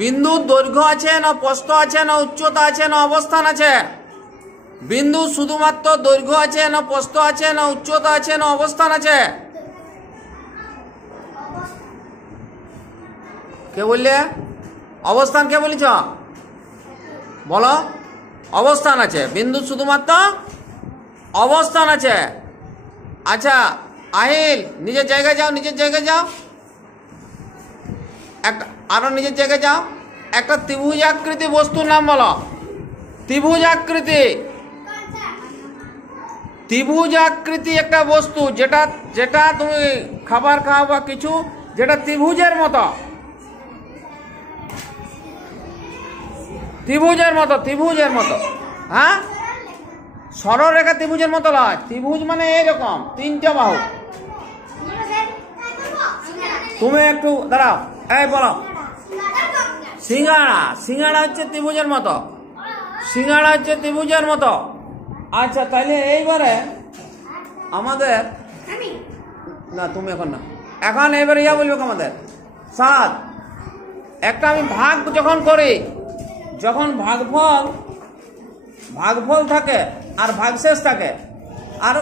বিন্দুর দৈর্ঘ্য আছে না প্রস্থ আছে না উচ্চতা আছে না অবস্থান আছে? বিন্দু শুধুমাত্র দৈর্ঘ্য আছে না প্রস্থ আছে না উচ্চতা আছে না অবস্থান আছে? কে বললে? অবস্থান কে বলেছ? বলো। অবস্থান আছে। বিন্দু শুধুমাত্র অবস্থান আছে। আচ্ছা আহিল, নিজের জায়গায় যাও, নিজের জায়গায় যাও, একটা আরো নিজের জায়গায় যাও। একটা ত্রিভুজাকৃতি বস্তুর নাম বলো। ত্রিভুজাকৃতি, ত্রিভুজাকৃতি একটা বস্তু যেটা যেটা তুমি খাবার খাও বা কিছু, যেটা ত্রিভুজের মতো, ত্রিভুজের মতো, ত্রিভুজের মতো। হ্যাঁ, সরলরেখা ত্রিভুজের মতো নয়। ত্রিভুজ মানে এইরকম তিনটা বাহু। তুমি একটু দাঁড়াও, এই বলো। সিঙ্গাড়া, সিঙ্গাড়া হচ্ছে ত্রিভুজের মতো, সিঙ্গাড়া হচ্ছে ত্রিভুজের মতো। আচ্ছা তাইলে এইবারে আমাদের, না তুমি এখন না, এখন এবারে ইয়া বলবো আমাদের সাত। একটা আমি ভাগ যখন করি, যখন ভাগফল থাকে আর ভাগশেষ থাকে, আর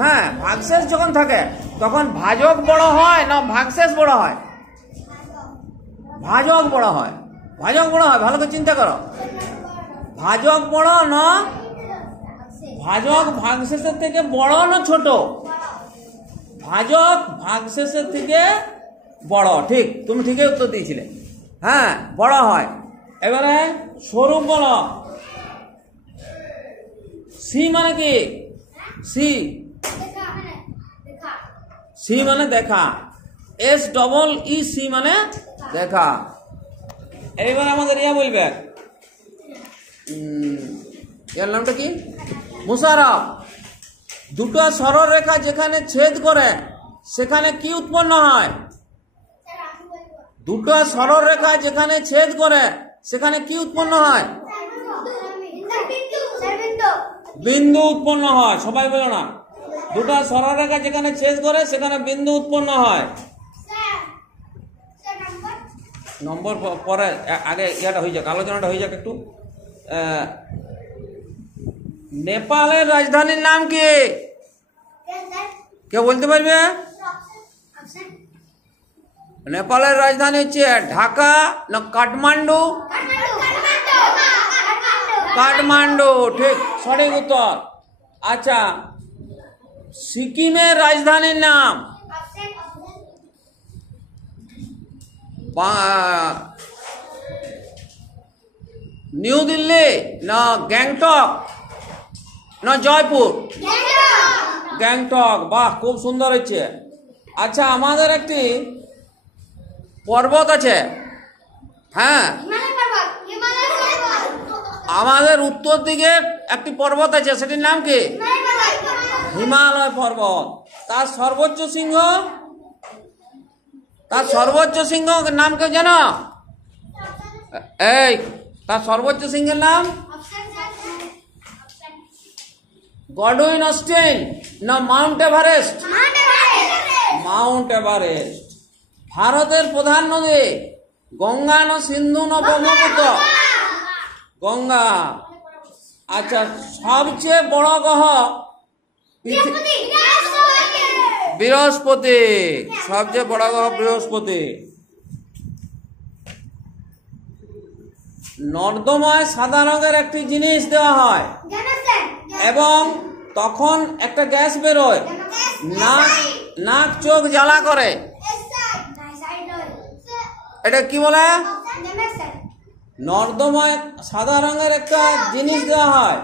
হ্যাঁ ভাগশেষ যখন থাকে তখন ভাজক বড় হয় না ভাগশেষ বড় হয়? ভাজক বড় হয়। ভাজক বড় হয়, ভালো করে চিন্তা করো। ভাজক বড় না, ভাজক ভাগশেষের থেকে বড় না ছোট? ভাজক ভাগশেষের থেকে বড়। ঠিক, তুমি ঠিকই উত্তর দিয়েছিলে। হ্যাঁ, বড় হয়। এবারে স্বরূপ বলো। সি মানে কি? সি, সি মানে দেখা। এস ডবল ই সি মানে দেখা। এইবার আমাদের ইয়া বলবে, এর নামটা কি? মুশাররফ। দুটো সরল রেখা যেখানে ছেদ করে সেখানে কি উৎপন্ন হয়? দুটো সরল রেখা যেখানে ছেদ করে সেখানে কি উৎপন্ন হয়? বিন্দু উৎপন্ন হয়। সবাই বলো না। দুটো সরল রেখা যেখানে ছেদ করে সেখানে বিন্দু উৎপন্ন হয়। নম্বর পরে, আগে ইয়াটা হয়ে যাক, আলোচনাটা হয়ে যাক একটু। নেপালের রাজধানীর নাম কি? কে বলতে পারবে? নেপালের রাজধানী হচ্ছে ঢাকা না কাঠমান্ডু? কাঠমান্ডু, ঠিক, সঠিক উত্তর। আচ্ছা, সিকিমের রাজধানীর নাম? নিউ দিল্লি না গ্যাংটক না জয়পুর? গ্যাংটক। বাহ, খুব সুন্দর হচ্ছে। আচ্ছা, আমাদের একটি পর্বত আছে, হ্যাঁ আমাদের উত্তর দিকে একটি পর্বত আছে, সেটির নাম কি? হিমালয় পর্বত। তার সর্বোচ্চ শৃঙ্গ, তার সর্বোচ্চ শৃঙ্গ নাম কেউ জানো? এই, তার সর্বোচ্চ শৃঙ্গের নাম? গডউইন অস্টিন না মাউন্ট এভারেস্ট? Mount Everest. ভারতের প্রধান নদী গঙ্গা না সিন্ধু না ব্রহ্মপুত্র? গঙ্গা। আচ্ছা, সবচেয়ে বড় গ্রহ? বৃহস্পতি। সবচেয়ে বড় গ্রহ বৃহস্পতি। নর্দমায় সাদা রঙের একটি জিনিস দেওয়া হয় এবং তখন একটা গ্যাস বেরোয়, নাক চোখ জ্বালা করে, এটা কি বলে? নর্দমায় সাদা রঙের একটা জিনিস দেওয়া হয়,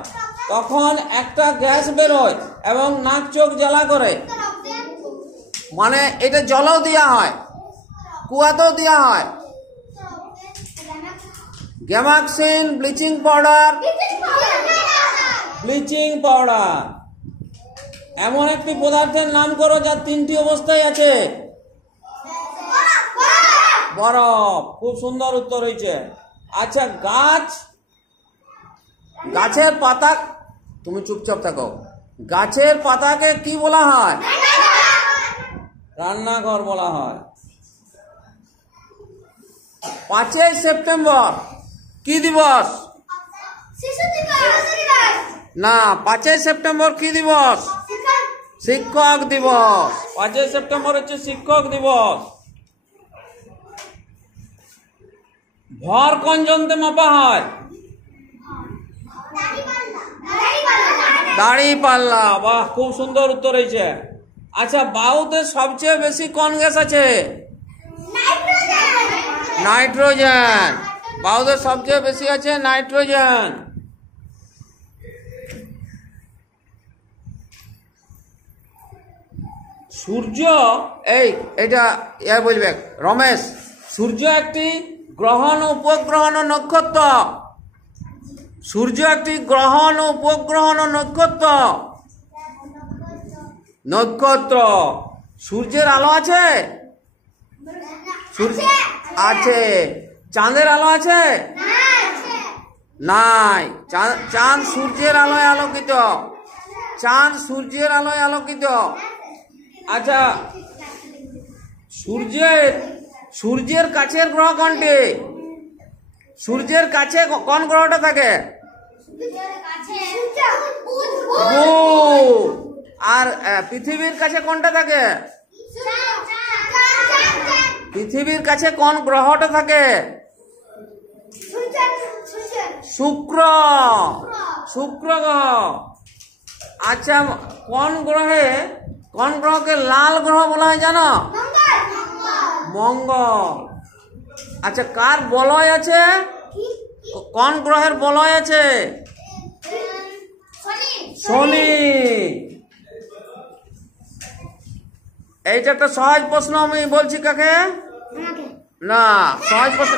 তখন একটা গ্যাস বেরোয় এবং নাক চোখ জ্বালা করে, মানে এটা জলও দেওয়া হয়, কুয়াতেও দেওয়া হয়। Gammexane, bleaching powder? Bleaching powder. এমন একটি পদার্থের নাম করো যার তিনটি অবস্থায় আছে? বরফ। খুব সুন্দর উত্তর হয়েছে। আচ্ছা, গাছের পাতা, তুমি চুপচাপ থাকো, গাছের পাতাকে কি বলা হয়? রান্নাঘর বলা হয়। 5ই সেপ্টেম্বর কি দিবস? না, 5ই সেপ্টেম্বর কি দিবস? শিক্ষক দিবস। 5ই সেপ্টেম্বর হচ্ছে শিক্ষক দিবস। ভর কোন যন্ত্রে মাপা হয়? দাড়ি পাল্লা। বাহ, খুব সুন্দর উত্তর হয়েছে। আচ্ছা, বায়ুতে সবচেয়ে বেশি কোন গ্যাস আছে? নাইট্রোজেন। বায়ুতে সবচেয়ে বেশি আছে নাইট্রোজেন। সূর্য এটা বলবে রমেশ। সূর্য একটি গ্রহণ উপগ্রহ নক্ষত্র। সূর্য একটি গ্রহণ উপগ্রহ নক্ষত্র। নক্ষত্র। সূর্যের আলো আছে? সূর্য আছে। চাঁদের আলো আছে? নাই। চাঁদ সূর্যের আলোয় আলোকিত। চাঁদ সূর্যের আলোয় আলোকিত। আচ্ছা, সূর্যের কাছের গ্রহ কোনটি? সূর্যের কাছে কোন গ্রহটা থাকে? বুধ। আর পৃথিবীর কাছে কোনটা থাকে? পৃথিবীর কাছে কোন গ্রহটা থাকে? শুক্র। শুক্র গ্রহ। আচ্ছা, কোন গ্রহকে লাল গ্রহ বলা হয় জানো? মঙ্গল। আচ্ছা, কার বলয় আছে? কোন গ্রহের বলয় আছে? শনি। এইটা একটা সহজ প্রশ্ন আমি বলছি কাকে? না, সহজ প্রশ্ন।